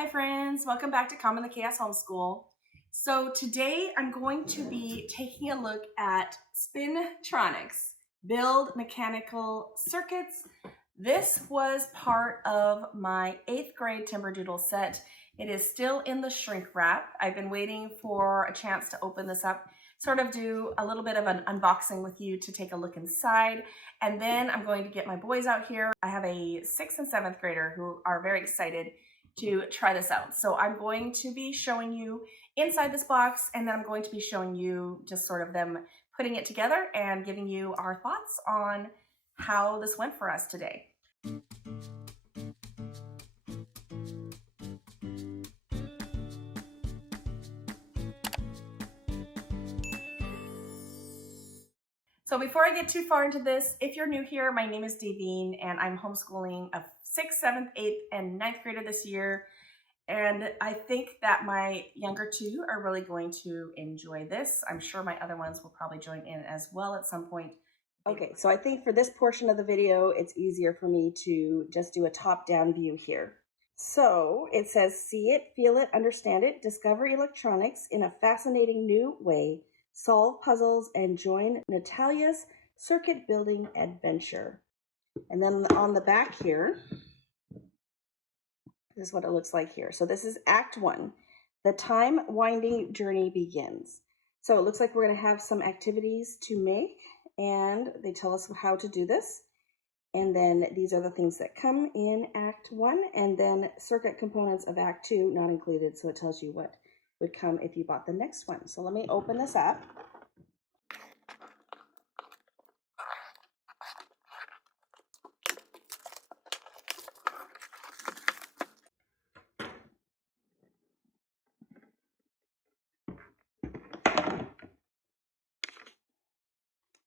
Hi friends, welcome back to Common the Chaos Homeschool. So today I'm going to be taking a look at Spintronics, build mechanical circuits. This was part of my 8th grade Timber Doodle set. It is still in the shrink wrap. I've been waiting for a chance to open this up, sort of do a little bit of an unboxing with you to take a look inside. And then I'm going to get my boys out here. I have a 6th and 7th grader who are very excited to try this out. So I'm going to be showing you inside this box, and then I'm going to be showing you just sort of them putting it together and giving you our thoughts on how this went for us today. So before I get too far into this, if you're new here, my name is Davine and I'm homeschooling a 6th, 7th, 8th, and 9th grader this year. And I think that my younger two are really going to enjoy this. I'm sure my other ones will probably join in as well at some point. Okay, so I think for this portion of the video, it's easier for me to just do a top-down view here. So it says, see it, feel it, understand it, discover electronics in a fascinating new way, solve puzzles, and join Natalia's circuit building adventure. And then on the back here, this is what it looks like here. So this is Act 1. The time-winding journey begins. So it looks like we're going to have some activities to make, and they tell us how to do this. And then these are the things that come in Act 1, and then circuit components of Act 2 not included, so it tells you what would come if you bought the next one. So let me open this up.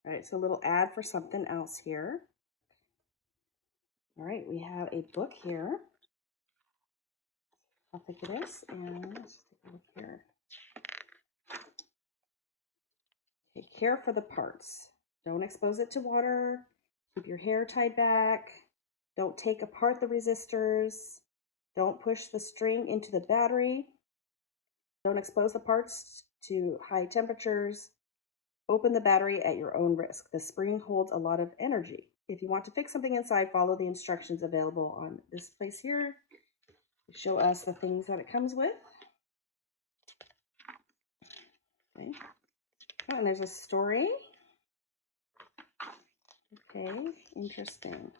All right, so a little ad for something else here. All right, we have a book here. How thick it is, and let's take a look here. Okay, care for the parts. Don't expose it to water. Keep your hair tied back. Don't take apart the resistors. Don't push the string into the battery. Don't expose the parts to high temperatures. Open the battery at your own risk. The spring holds a lot of energy. If you want to fix something inside, follow the instructions available on this place here. Show us the things that it comes with. Okay. Oh, and there's a story. Okay, interesting.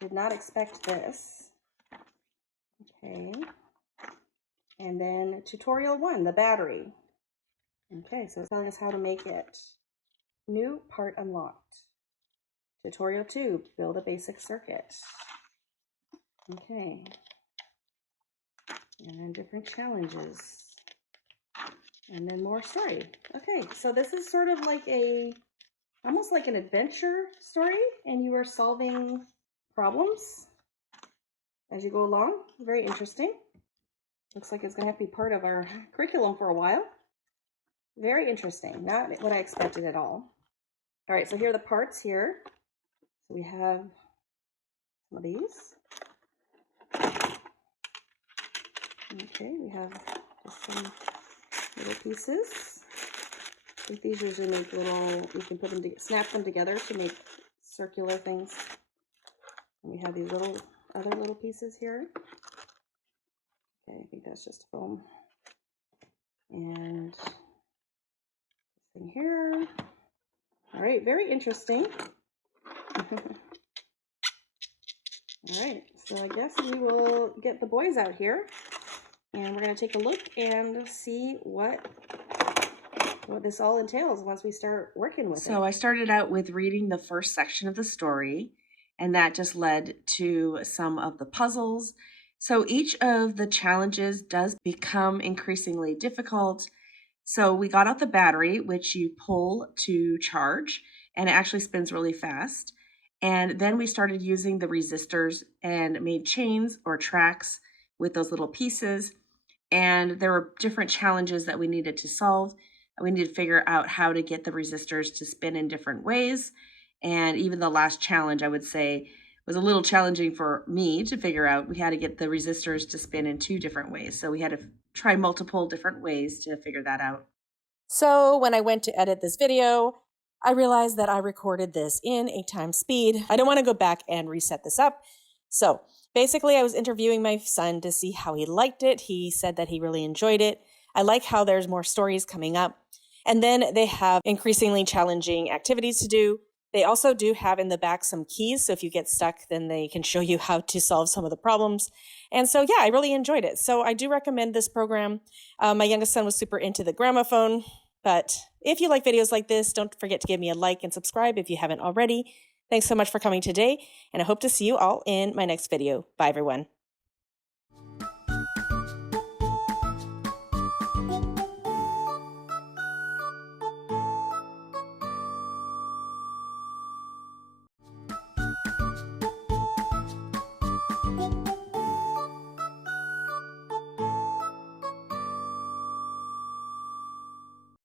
Did not expect this. Okay. And then tutorial 1, the battery. Okay, so it's telling us how to make it. New part unlocked. Tutorial 2, build a basic circuit. Okay. And then different challenges. And then more story. Okay, so this is sort of like almost like an adventure story, and you are solving problems as you go along. Very interesting. Looks like it's going to have to be part of our curriculum for a while. Very interesting. Not what I expected at all. All right, so here are the parts here. So we have some of these. Okay, we have just some little pieces. I think these usually make little, you can put them, snap them together to make circular things. And we have these other little pieces here. Okay, I think that's just foam. And this thing here. All right, very interesting. All right, so I guess we will get the boys out here, and we're going to take a look and see what this all entails once we start working with it. So I started out with reading the first section of the story, and that just led to some of the puzzles. So each of the challenges does become increasingly difficult. So we got out the battery, which you pull to charge, and it actually spins really fast. And then we started using the resistors and made chains or tracks with those little pieces. And there were different challenges that we needed to solve. We needed to figure out how to get the resistors to spin in different ways. And even the last challenge, I would say, was a little challenging for me to figure out. We had to get the resistors to spin in 2 different ways. So we had to try multiple different ways to figure that out. So when I went to edit this video, I realized that I recorded this in 8 times speed. I don't want to go back and reset this up. So basically, I was interviewing my son to see how he liked it. He said that he really enjoyed it. I like how there's more stories coming up. And then they have increasingly challenging activities to do. They also do have in the back some keys. So if you get stuck, then they can show you how to solve some of the problems. And so, yeah, I really enjoyed it. So I do recommend this program. My youngest son was super into the gramophone. But if you like videos like this, don't forget to give me a like and subscribe if you haven't already. Thanks so much for coming today, and I hope to see you all in my next video. Bye, everyone.